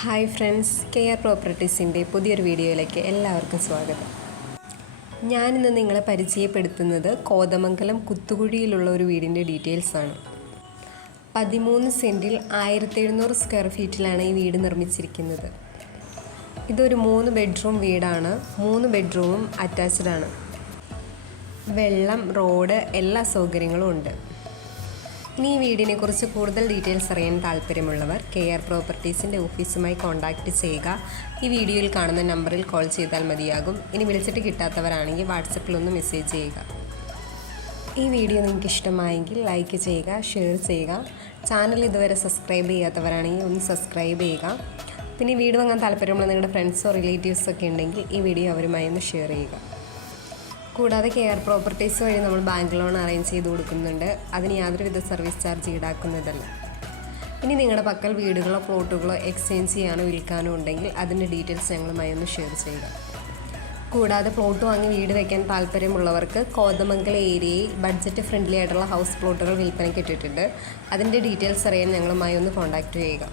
Hi friends, KR പ്രോപ്പർട്ടീസിൻ്റെ പുതിയൊരു വീഡിയോയിലേക്ക് എല്ലാവർക്കും സ്വാഗതം. ഞാനിന്ന് നിങ്ങളെ പരിചയപ്പെടുത്തുന്നത് കോതമംഗലം കുത്തുകുഴിയിലുള്ള ഒരു വീടിൻ്റെ ഡീറ്റെയിൽസാണ്. 13 സെൻറ്റിൽ 1700 സ്ക്വയർ ഫീറ്റിലാണ് ഈ വീട് നിർമ്മിച്ചിരിക്കുന്നത്. ഇതൊരു 3 ബെഡ്റൂം വീടാണ്. 3 ബെഡ്റൂമും അറ്റാച്ച്ഡ് ആണ്. വെള്ളം, റോഡ്, എല്ലാ സൗകര്യങ്ങളും ഉണ്ട്. ഇനി ഈ വീടിനെക്കുറിച്ച് കൂടുതൽ ഡീറ്റെയിൽസ് അറിയാൻ താല്പര്യമുള്ളവർ KR പ്രോപ്പർട്ടീസിൻ്റെ ഓഫീസുമായി കോൺടാക്റ്റ് ചെയ്യുക. ഈ വീഡിയോയിൽ കാണുന്ന നമ്പറിൽ കോൾ ചെയ്താൽ മതിയാകും. ഇനി വിളിച്ചിട്ട് കിട്ടാത്തവരാണെങ്കിൽ വാട്സപ്പിലൊന്ന് മെസ്സേജ് ചെയ്യുക. ഈ വീഡിയോ നിങ്ങൾക്ക് ഇഷ്ടമായെങ്കിൽ ലൈക്ക് ചെയ്യുക, ഷെയർ ചെയ്യുക. ചാനൽ ഇതുവരെ സബ്സ്ക്രൈബ് ചെയ്യാത്തവരാണെങ്കിൽ ഒന്ന് സബ്സ്ക്രൈബ് ചെയ്യുക. പിന്നെ ഈ വീട് വാങ്ങാൻ താല്പര്യമുള്ള നിങ്ങളുടെ ഫ്രണ്ട്സോ റിലേറ്റീവ്സോ ഒക്കെ ഉണ്ടെങ്കിൽ ഈ വീഡിയോ അവരുമായി ഒന്ന് ഷെയർ ചെയ്യുക. കൂടാതെ KR പ്രോപ്പർട്ടീസ് വഴി നമ്മൾ ബാങ്ക് ലോൺ അറേഞ്ച് ചെയ്ത് കൊടുക്കുന്നുണ്ട്. അതിന് യാതൊരുവിധ സർവീസ് ചാർജ് ഈടാക്കുന്നതല്ല. ഇനി നിങ്ങളുടെ പക്കൽ വീടുകളോ പ്ലോട്ടുകളോ എക്സ്ചേഞ്ച് ചെയ്യാനോ വിൽക്കാനോ ഉണ്ടെങ്കിൽ അതിൻ്റെ ഡീറ്റെയിൽസ് ഞങ്ങളുമായി ഒന്ന് ഷെയർ ചെയ്യുക. കൂടാതെ പ്ലോട്ട് വാങ്ങി വീട് വയ്ക്കാൻ താല്പര്യമുള്ളവർക്ക് കോതമംഗലം ഏരിയയിൽ ബഡ്ജറ്റ് ഫ്രണ്ട്ലി ആയിട്ടുള്ള ഹൗസ് പ്ലോട്ടുകൾ വിൽപ്പനയ്ക്ക് ഇട്ടിട്ടുണ്ട്. അതിൻ്റെ ഡീറ്റെയിൽസ് അറിയാൻ ഞങ്ങളുമായി ഒന്ന് കോൺടാക്റ്റ് ചെയ്യുക.